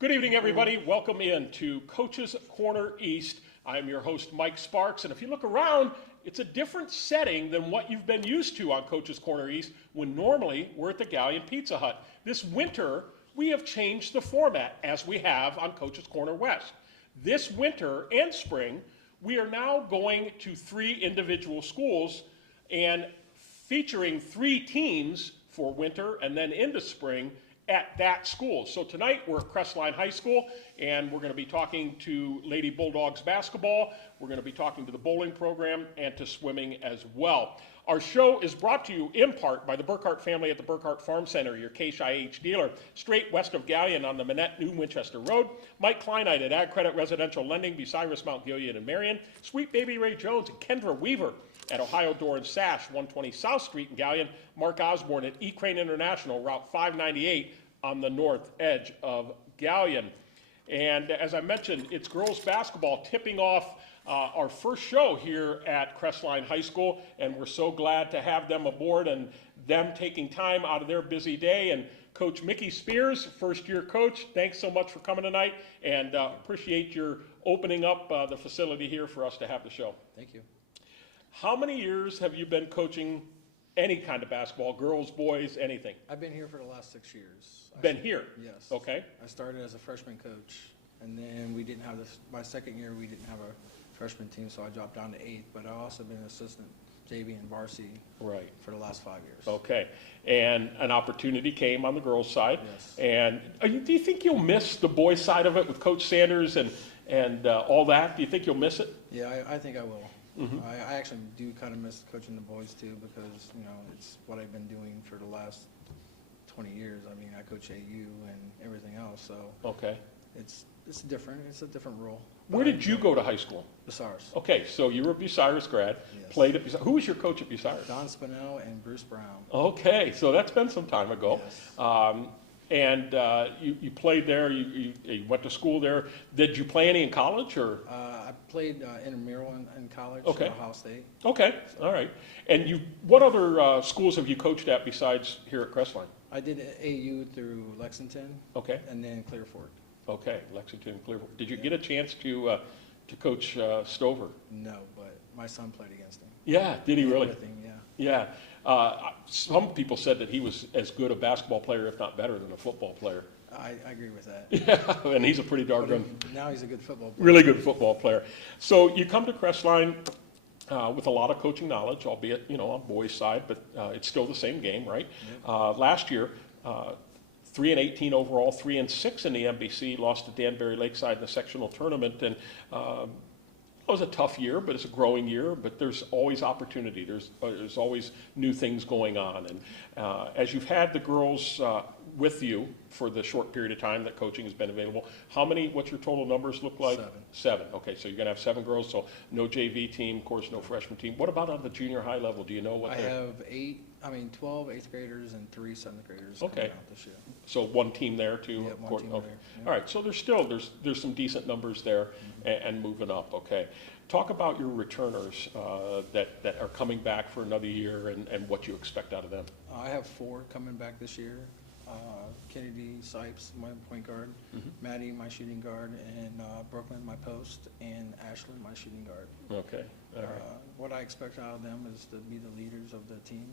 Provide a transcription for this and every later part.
Good evening, everybody. Welcome in to Coach's Corner East. I'm your host, Mike Sparks, and if you look around, it's a different setting than what you've been used to on Coach's Corner East when normally we're at the Galleon Pizza Hut. This winter, we have changed the format as we have on Coach's Corner West. This winter and spring, we are now going to 3 individual schools and featuring 3 teams for winter and then into spring at that school. So tonight we're at Crestline High School, and we're going to be talking to Lady Bulldogs basketball. We're going to be talking to the bowling program and to swimming as well. Our show is brought to you in part by the Burkhart family at the Burkhart Farm Center, your Case IH dealer, straight west of Galleon on the Manette New Winchester Road. Mike Kleinite at Ag Credit Residential Lending, Bucyrus, Mount Gilead, and Marion. Sweet Baby Ray Jones and Kendra Weaver at Ohio Door and Sash, 120 South Street in Galleon. Mark Osborne at E-Crane International, Route 598 on the north edge of Galleon. And as I mentioned, it's girls basketball tipping off our first show here at Crestline High School, and we're so glad to have them aboard and them taking time out of their busy day. And Coach Mickie Spears, first-year coach, thanks so much for coming tonight, and appreciate your opening up the facility here for us to have the show. Thank you. How many years have you been coaching any kind of basketball, girls, boys, anything? I've been here for the last 6 years. Been here? Yes. Okay. I started as a freshman coach, and then we didn't have this. My second year, we didn't have a freshman team, so I dropped down to 8th. But I've also been an assistant JV and varsity Right. for the last 5 years. Okay. And an opportunity came on the girls' side. Yes. And do you think you'll miss the boys' side of it with Coach Sanders and all that? Do you think you'll miss it? Yeah, I think I will. Mhm. I actually do kind of miss coaching the boys too, because it's what I've been doing for the last 20 years. I mean, I coach AU and everything else, so Okay. it's different. It's a different role. Where did you go to high school? Bucyrus. Okay, so you were a Bucyrus grad, Yes. played at Bucyrus. Who was your coach at Bucyrus? Don Spinell and Bruce Brown. Okay, so that's been some time ago. Yes. And you played there, you Mm-hmm. went to school there. Did you play any in college, or? I played intramural in college Okay. at Ohio State. Okay, all right. And what other schools have you coached at besides here at Crestline? I did AU through Lexington Okay, and then Clear Fork. okay, Lexington, Clearwater. Did you get a chance to coach Stover? No, but my son played against him. Yeah, did he really? With him, yeah. Yeah. Some people said that he was as good a basketball player, if not better, than a football player. I agree with that. Yeah, and he's a pretty darn good, Now he's a good football player. really good football player. So you come to Crestline with a lot of coaching knowledge, albeit, on boys' side, but it's still the same game, right? Yep. Last year, 3-18 overall, 3-6 in the MBC, lost to Danbury Lakeside in the sectional tournament, and it was a tough year, but it's a growing year. But there's always opportunity. There's always new things going on, and as you've had the girls with you for the short period of time that coaching has been available, what's your total numbers look like? 7. 7. Okay, so you're gonna have 7 girls. So no JV team, of course, no freshman team. What about on the junior high level? Do you know what? I have 12 8th graders and 3 7th graders Okay. coming out this year. So one team there too. Yeah, of one course. team Okay. there, yeah. All right. So there's some decent numbers there, and moving up. Okay. Talk about your returners that are coming back for another year and what you expect out of them. I have 4 coming back this year. Kennedy Sipes, my point guard, Maddie, my shooting guard, and Brooklyn, my post, and Ashlyn, my shooting guard. Okay. All right. What I expect out of them is to be the leaders of the team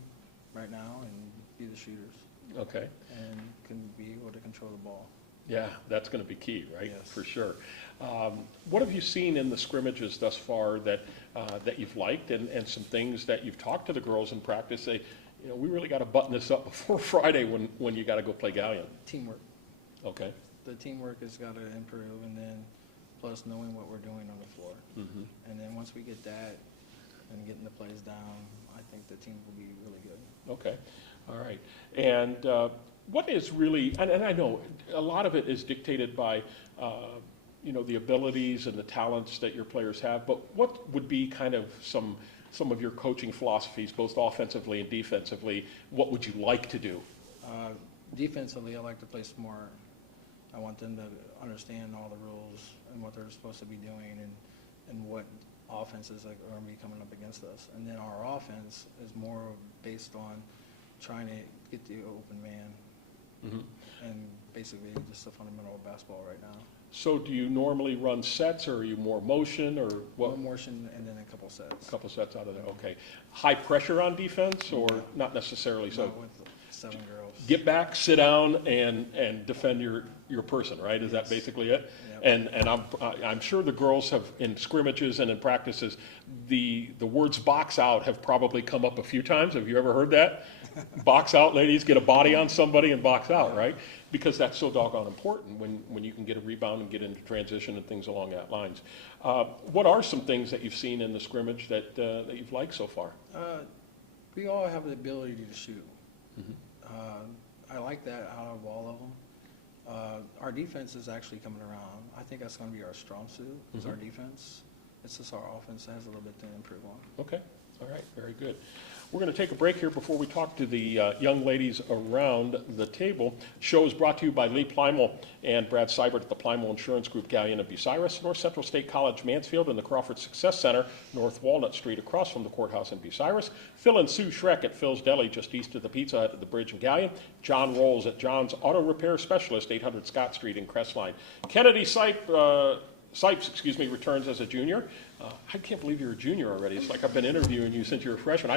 right now and be the shooters Okay. and can be able to control the ball. Yeah, that's going to be key, right? Yes. For sure. What have you seen in the scrimmages thus far that you've liked, and some things that you've talked to the girls in practice? Say, we really got to button this up before Friday when you got to go play Galleon. Teamwork. Okay. The teamwork has got to improve, and then plus knowing what we're doing on the floor. Mm-hmm. And then once we get that and getting the plays down, I think the team will be really good. Okay, all right. And what is really, and I know a lot of it is dictated by, the abilities and the talents that your players have, but what would be kind of some of your coaching philosophies, both offensively and defensively? What would you like to do? Defensively, I like to play smart. I want them to understand all the rules and what they're supposed to be doing and what offenses are going to be coming up against us. And then our offense is more based on trying to get the open man and basically just the fundamental of basketball right now. So do you normally run sets, or are you more motion, or what? One motion and then a couple sets. A couple sets out of there, okay. High pressure on defense, or not necessarily? So Not with 7 girls. get back, sit down, and defend your person, right? Is that basically it? Yep. And I'm sure the girls have, in scrimmages and in practices, the words box out have probably come up a few times. Have you ever heard that? Box out, ladies, get a body on somebody and box out, right? Because that's so doggone important when you can get a rebound and get into transition and things along that lines. What are some things that you've seen in the scrimmage that you've liked so far? We all have the ability to shoot. Mm-hmm. I like that out of all of them. Our defense is actually coming around. I think that's going to be our strong suit, is our defense. It's just our offense that has a little bit to improve on. Okay, all right, very good. We're going to take a break here before we talk to the young ladies around the table. Show is brought to you by Lee Plymel and Brad Seibert at the Plymel Insurance Group, Gallion of Bucyrus, North Central State College, Mansfield, and the Crawford Success Center, North Walnut Street, across from the courthouse in Bucyrus. Phil and Sue Schreck at Phil's Deli, just east of the Pizza Hut at the Bridge in Gallion. John Rolls at John's Auto Repair Specialist, 800 Scott Street in Crestline. Kennedy Sipes, returns as a junior. I can't believe you're a junior already. It's like I've been interviewing you since you were a freshman.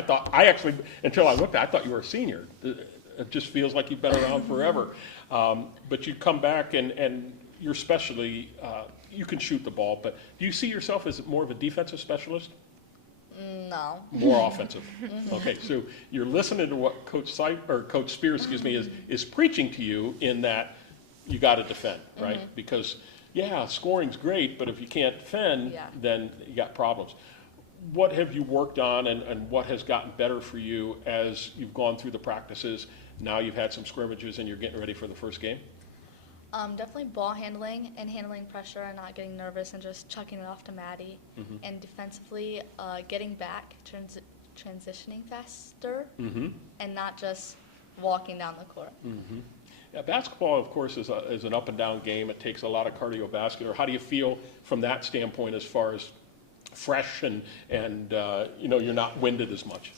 Until I looked, I thought you were a senior. It just feels like you've been around forever. But you come back and your specialty, you can shoot the ball, but do you see yourself as more of a defensive specialist? No. More offensive. Okay, so you're listening to what Coach Spears, is preaching to you in that you got to defend, right? Because scoring's great, but if you can't defend, then you got problems. What have you worked on, and what has gotten better for you as you've gone through the practices? Now you've had some scrimmages and you're getting ready for the first game? Definitely ball handling and handling pressure and not getting nervous and just chucking it off to Maddie. And defensively, getting back, transitioning faster, and not just walking down the court. Yeah, basketball, of course, is an up and down game. It takes a lot of cardiovascular. How do you feel from that standpoint as far as fresh and you're not winded as much?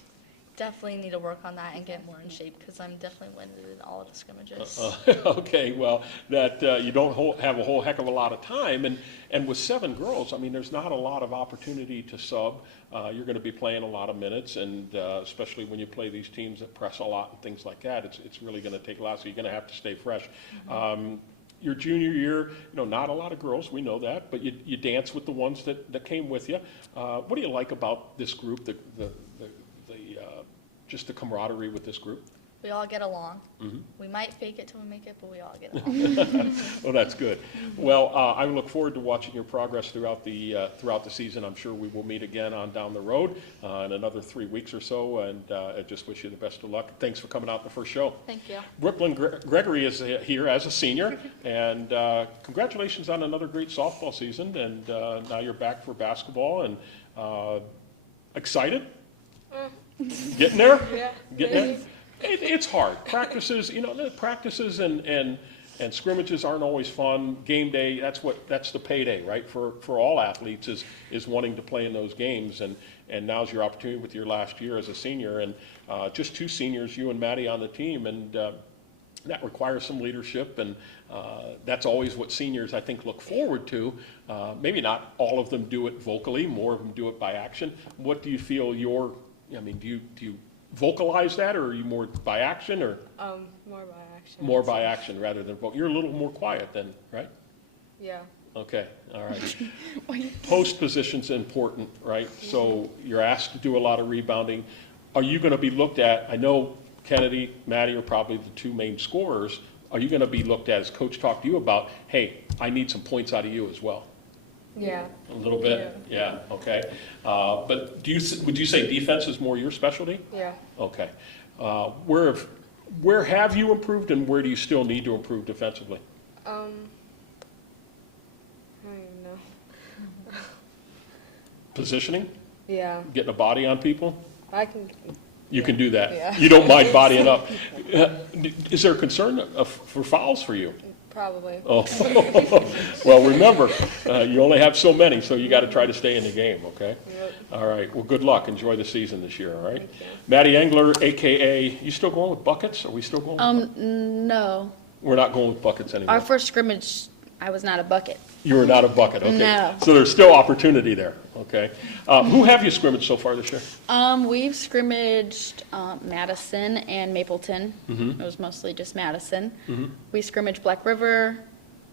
Definitely need to work on that and get more in shape because I'm definitely winded in all of the scrimmages. Okay, well, that you don't have a whole heck of a lot of time. And with 7 girls, I mean, there's not a lot of opportunity to sub. You're going to be playing a lot of minutes, and especially when you play these teams that press a lot and things like that, it's really going to take a lot, so you're going to have to stay fresh. Your junior year, not a lot of girls, we know that, but you dance with the ones that came with you. What do you like about this group, just the camaraderie with this group? We all get along. We might fake it till we make it, but we all get along. Well, that's good. Well, I look forward to watching your progress throughout the season. I'm sure we will meet again on down the road in another 3 weeks or so, and I just wish you the best of luck. Thanks for coming out the first show. Thank you. Brooklyn Gregory is here as a senior, and congratulations on another great softball season, and now you're back for basketball, and excited? Getting there? Yeah. Getting there? It's hard. Practices, practices and scrimmages aren't always fun. Game day, that's the payday, right? For all athletes is wanting to play in those games, and now's your opportunity with your last year as a senior, and just 2 seniors, you and Maddie, on the team, and that requires some leadership, and that's always what seniors, I think, look forward to. Maybe not all of them do it vocally, more of them do it by action. What do you feel do you vocalize that, or are you more by action, or? More by action. More by action rather than vocal. You're a little more quiet then, right? Yeah. Okay, all right. Post position's important, right? So you're asked to do a lot of rebounding. Are you going to be looked at? I know Kennedy, Maddie are probably the 2 main scorers. Are you going to be looked at, as Coach talked to you about, hey, I need some points out of you as well? Yeah. A little bit? Yeah, okay. But would you say defense is more your specialty? Yeah. Okay. Where have you improved, and where do you still need to improve defensively? I don't even know. Positioning? Yeah. Getting a body on people? I can. You can do that. Yeah. You don't mind bodying up. Is there a concern for fouls for you? Probably. Oh, well, remember, you only have so many, so you got to try to stay in the game, okay? Yep. All right, well, good luck. Enjoy the season this year, all right? Thank you. Maddie Engler, AKA, you still going with buckets? Are we still going with buckets? No. We're not going with buckets anymore. Our first scrimmage, I was not a bucket. You were not a bucket, okay. No. So there's still opportunity there, okay. Who have you scrimmaged so far this year? We've scrimmaged Madison and Mapleton. It was mostly just Madison. We scrimmaged Black River.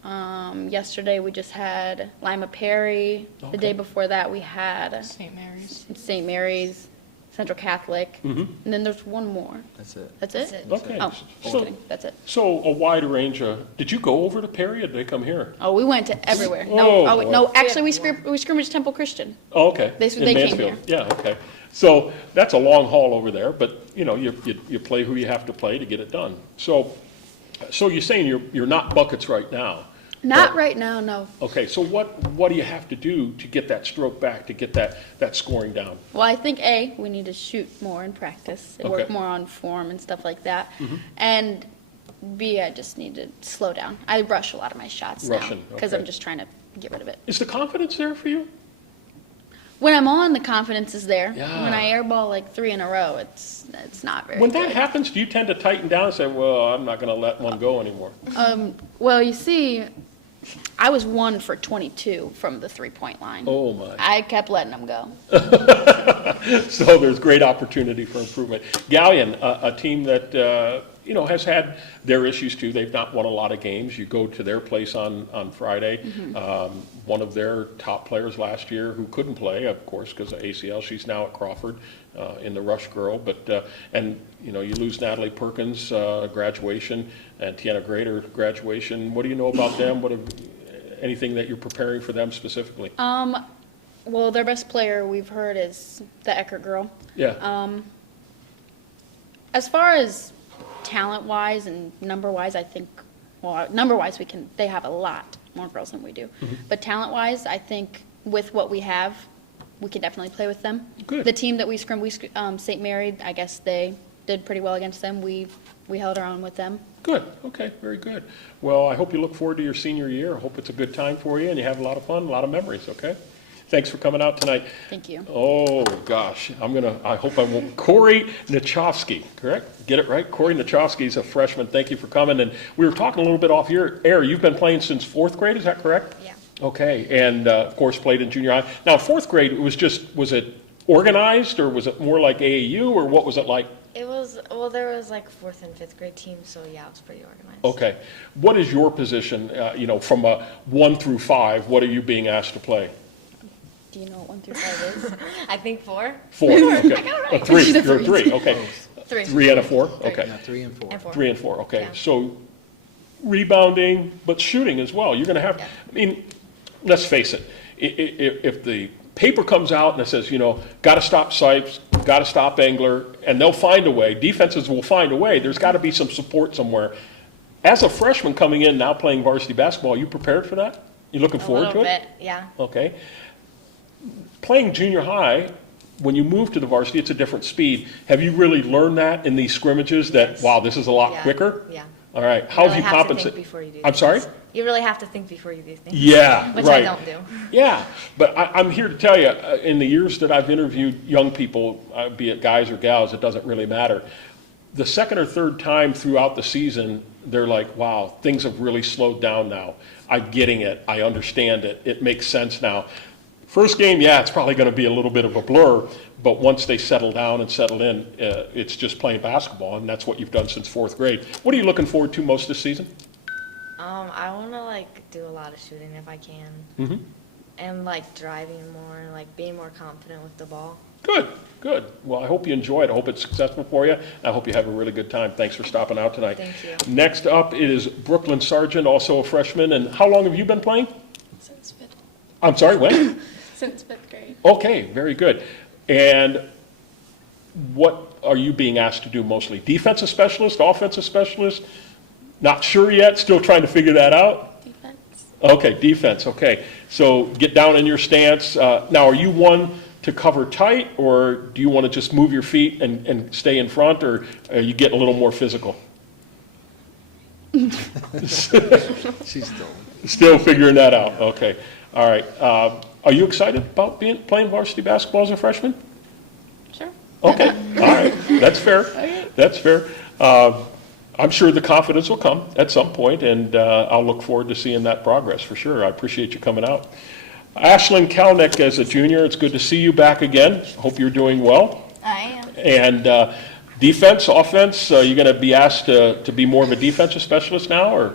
Yesterday we just had Lima Perry. The Okay. day before that we had St. Mary's, Central Catholic, and then there's one more. That's it. That's it? Okay. Oh, just So- kidding. That's it. So a wide range of, did you go over to Perry or did they come here? Oh, we went to everywhere. Oh, No, boy. no. Actually, we scrimmaged Temple Christian. Oh, okay. They In came Mansfield. Yeah, okay. So that's a long haul over there, but, you know, you play who you have to play to get it done. So you're saying you're not buckets right now. Not right now, no. Okay, so what do you have to do to get that stroke back, to get that scoring down? Well, I think A, we need to shoot more in practice and work Okay. more on form and stuff like that. And B, I just need to slow down. I rush a lot of my shots now Rushing, because okay. I'm just trying to get rid of it. Is the confidence there for you? When I'm on, the confidence is there. Yeah. When I airball like 3 in a row, it's not very When that good. happens, do you tend to tighten down and say, well, I'm not going to let one go anymore? Well, you see, I was 1 for 22 from the 3-point line. Oh, my. I kept letting them go. So there's great opportunity for improvement. Galleon, a team that, you know, has had their issues too. They've not won a lot of games. You go to their place on Friday. One of their top players last year who couldn't play, of course, because of ACL, she's now at Crawford in the Rush Girl. But, and, you know, you lose Natalie Perkins, graduation, and Tiana Grader, graduation. What do you know about them? Anything that you're preparing for them specifically? Well, their best player we've heard is the Eckert girl. Yeah. As far as talent-wise and number-wise, I think, well, number-wise, they have a lot more girls than we do. But talent-wise, I think with what we have, we can definitely play with them. Good. The team that we St. Mary, I guess they did pretty well against them. We held our own with them. Good, okay, very good. Well, I hope you look forward to your senior year. I hope it's a good time for you and you have a lot of fun, a lot of memories, okay? Thanks for coming out tonight. Thank you. Oh, gosh, I hope I won't, Corey Nachovsky, correct? Get it right? Corey Nachovsky's a freshman. Thank you for coming. And we were talking a little bit off your air. You've been playing since 4th grade, is that correct? Yeah. Okay, and of course played in junior high. Now, 4th grade, was it organized or was it more like AAU or what was it like? It was, well, there was like 4th and 5th grade teams, so yeah, it was pretty organized. Okay. What is your position, you know, from a 1 through 5, what are you being asked to play? Do you know what 1 through 5 is? I think 4. 4, okay. A 3, She's a you're a 3, three. okay. 3. 3 and a 4, okay. Yeah, 3 and 4. And 4. 3 and 4, okay. Yeah. So rebounding, but shooting as well. You're going to have, I mean, let's face it, if the paper comes out and it says, you know, got to stop Sipes, got to stop Engler, and they'll find a way, defenses will find a way, there's got to be some support somewhere. As a freshman coming in now playing varsity basketball, are you prepared for that? You looking A forward to little it? bit, yeah. Okay. Playing junior high, when you move to the varsity, it's a different speed. Have you really learned that in these scrimmages that, Yes. wow, this is a lot Yeah. quicker? Yeah. All right. You How really have you have to think compensated? before you do I'm sorry? things. You really have to think before you do things. Yeah, Which right. I don't do. Yeah, but I'm here to tell you, in the years that I've interviewed young people, be it guys or gals, it doesn't really matter. The second or third time throughout the season, they're like, wow, things have really slowed down now. I'm getting it. I understand it. It makes sense now. First game, yeah, it's probably going to be a little bit of a blur, but once they settle down and settle in, it's just playing basketball, and that's what you've done since 4th grade. What are you looking forward to most this season? I want to like do a lot of shooting if I can. Mm-hmm. And like driving more, like being more confident with the ball. Good, good. Well, I hope you enjoy it. I hope it's successful for you. I hope you have a really good time. Thanks for stopping out tonight. Thank you. Next up is Brooklyn Sargent, also a freshman. And how long have you been playing? Since 5th, I'm sorry, when? since 5th grade. Okay, very good. And what are you being asked to do mostly? Defensive specialist, offensive specialist? Not sure yet, still trying to figure that out? Defense. Okay, defense, okay. So get down in your stance. Now, are you one to cover tight, or do you want to just move your feet and stay in front, or are you getting a little more physical? She's Still figuring that out, okay. All right. Are you excited about playing varsity basketball as a freshman? Sure. Okay, all right, that's fair, that's fair. I'm sure the confidence will come at some point, and I'll look forward to seeing that progress for sure. I appreciate you coming out. Ashlyn Kalnick as a junior, it's good to see you back again. Hope you're doing well. I am. And defense, offense, you're going to be asked to be more of a defensive specialist now, or?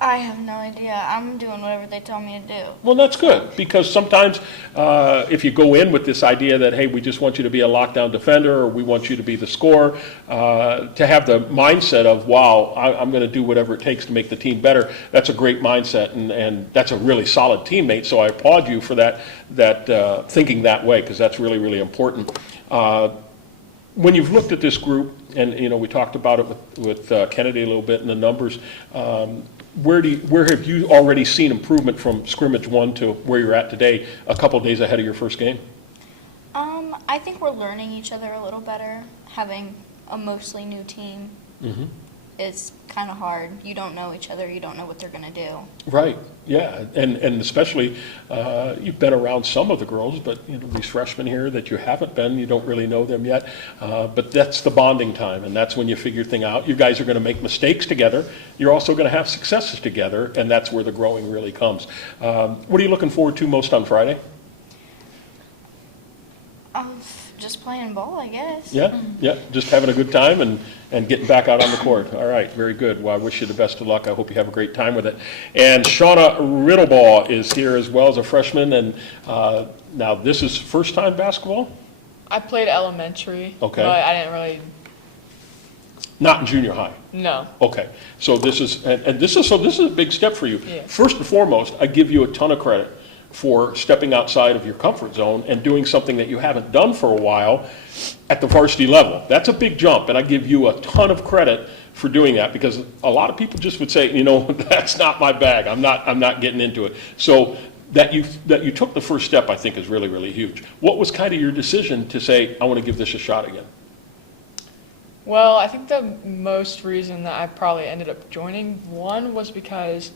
I have no idea. I'm doing whatever they tell me to do. Well, that's good, because sometimes if you go in with this idea that, hey, we just want you to be a lockdown defender, or we want you to be the scorer, to have the mindset of, wow, I'm going to do whatever it takes to make the team better, that's a great mindset, and that's a really solid teammate. So I applaud you for that thinking that way, because that's really, really important. When you've looked at this group, and we talked about it with Kennedy a little bit in the numbers, where have you already seen improvement from scrimmage 1 to where you're at today, a couple of days ahead of your first game? I think we're learning each other a little better. Having a mostly new team is kind of hard. You don't know each other. You don't know what they're going to do. Right, yeah, and especially, you've been around some of the girls, but these freshmen here that you haven't been, you don't really know them yet, but that's the bonding time, and that's when you figure things out. You guys are going to make mistakes together. You're also going to have successes together, and that's where the growing really comes. What are you looking forward to most on Friday? Just playing ball, I guess. Yeah, just having a good time and getting back out on the court. All right, very good. Well, I wish you the best of luck. I hope you have a great time with it. And Shauna Riddlebaugh is here as well as a freshman, and now this is first time basketball? I played elementary, Okay. but I didn't really, Not in junior high? no. Okay, so this is a big step for you. Yeah. First and foremost, I give you a ton of credit for stepping outside of your comfort zone and doing something that you haven't done for a while at the varsity level. That's a big jump, and I give you a ton of credit for doing that, because a lot of people just would say, that's not my bag. I'm not getting into it. So that you took the first step, I think, is really, really huge. What was kind of your decision to say, I want to give this a shot again? Well, I think the most reason that I probably ended up joining, one was because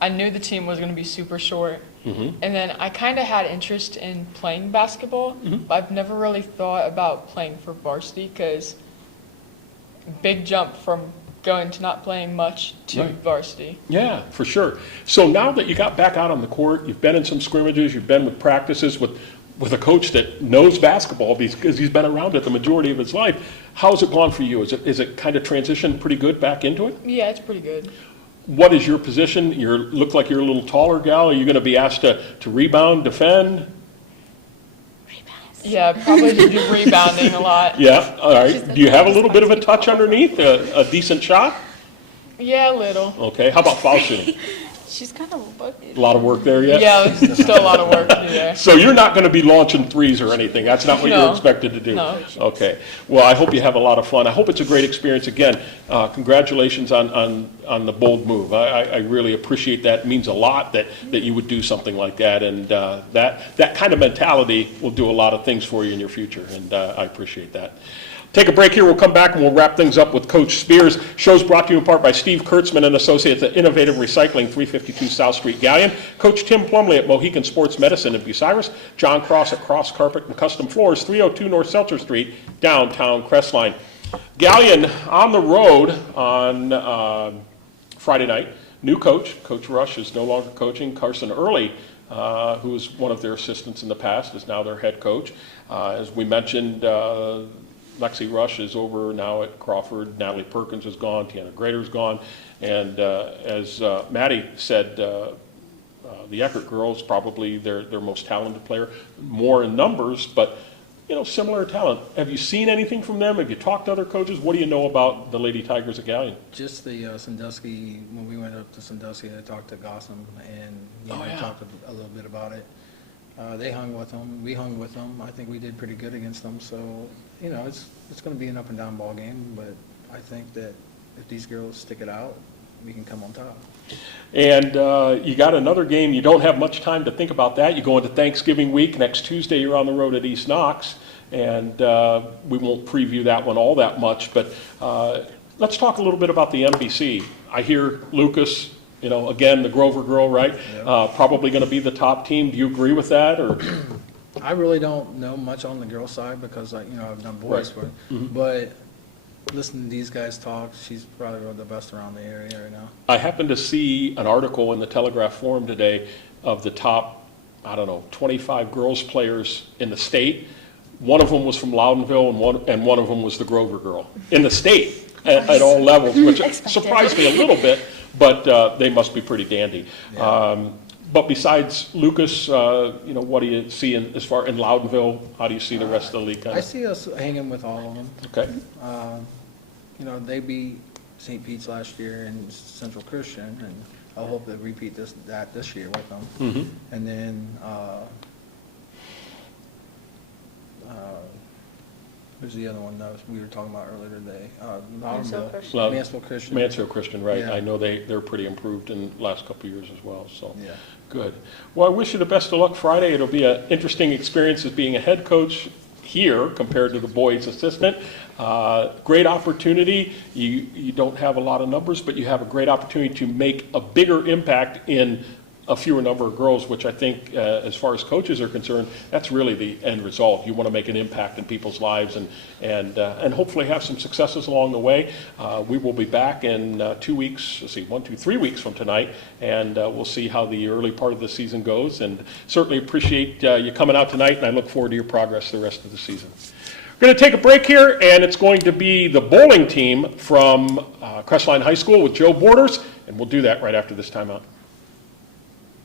I knew the team was going to be super short. And then I kind of had interest in playing basketball, but I've never really thought about playing for varsity, because big jump from going to not playing much to varsity. Yeah, for sure. So now that you got back out on the court, you've been in some scrimmages, you've been with practices with a coach that knows basketball because he's been around it the majority of his life. How's it gone for you? Is it kind of transitioned pretty good back into it? Yeah, it's pretty good. What is your position? You look like you're a little taller gal. Are you going to be asked to rebound, defend? Yeah, probably do rebounding a lot. Yeah, all right. Do you have a little bit of a touch underneath, a decent shot? Yeah, a little. Okay, how about foul shooting? She's kind of a bucket. A lot of work there yet? Yeah, there's still a lot of work to do there. So you're not going to be launching threes or anything? That's not what you're No. expected to do? No. Okay. Well, I hope you have a lot of fun. I hope it's a great experience. Again, congratulations on the bold move. I really appreciate that. It means a lot that you would do something like that. And that kind of mentality will do a lot of things for you in your future. And I appreciate that. Take a break here. We'll come back and we'll wrap things up with Coach Spears. Show's brought to you in part by Steve Kurtzman and Associates at Innovative Recycling, 352 South Street, Gallion. Coach Tim Plumley at Mohican Sports Medicine in Bucyrus. John Cross at Cross Carpet and Custom Floors, 302 North Seltzer Street, downtown Crestline. Gallion on the road on Friday night. New coach. Coach Rush is no longer coaching. Carson Early, who was one of their assistants in the past, is now their head coach. As we mentioned, Lexi Rush is over now at Crawford. Natalie Perkins is gone. Tiana Grader's gone. And as Maddie said, the Eckert girls, probably their most talented player, more in numbers, but similar talent. Have you seen anything from them? Have you talked to other coaches? What do you know about the Lady Tigers at Gallion? Just the Sandusky, when we went up to Sandusky, I talked to Gossam, and I talked a little bit about it. They hung with them. We hung with them. I think we did pretty good against them. So, it's going to be an up and down ball game, but I think that if these girls stick it out, we can come on top. And you got another game. You don't have much time to think about that. You go into Thanksgiving week. Next Tuesday, you're on the road at East Knox, and we won't preview that one all that much. But let's talk a little bit about the MVC. I hear Lucas, again, the Grover girl, right? Yep. Probably going to be the top team. Do you agree with that, or? I really don't know much on the girls' side because I've done boys, right. But listening to these guys talk, she's probably the best around the area right now. I happened to see an article in the Telegraph Forum today of the top, 25 girls players in the state. One of them was from Loudonville, and one of them was the Grover girl in the state at all levels, which surprised me a little bit, but they must be pretty dandy. Yeah. But besides Lucas, what do you see as far in Loudonville? How do you see the rest of the league? I see us hanging with all of them. Okay. They beat St. Pete's last year and Central Christian, and I hope they repeat this year with them. Mm-hmm. And then, who's the other one that we were talking about earlier today? Mansfield Loudonville. Christian. Mansfield Christian. Mansfield Christian, right. Yeah. I know they're pretty improved in the last couple of years as well, so. Yeah. Good. Well, I wish you the best of luck Friday. It'll be an interesting experience as being a head coach here compared to the boys' assistant. Great opportunity. You don't have a lot of numbers, but you have a great opportunity to make a bigger impact in a fewer number of girls, which I think, as far as coaches are concerned, that's really the end result. You want to make an impact in people's lives and hopefully have some successes along the way. We will be back in 2 weeks, 3 weeks from tonight, and we'll see how the early part of the season goes. And certainly appreciate you coming out tonight, and I look forward to your progress the rest of the season. We're going to take a break here, and it's going to be the bowling team from Crestline High School with Joe Borders, and we'll do that right after this timeout.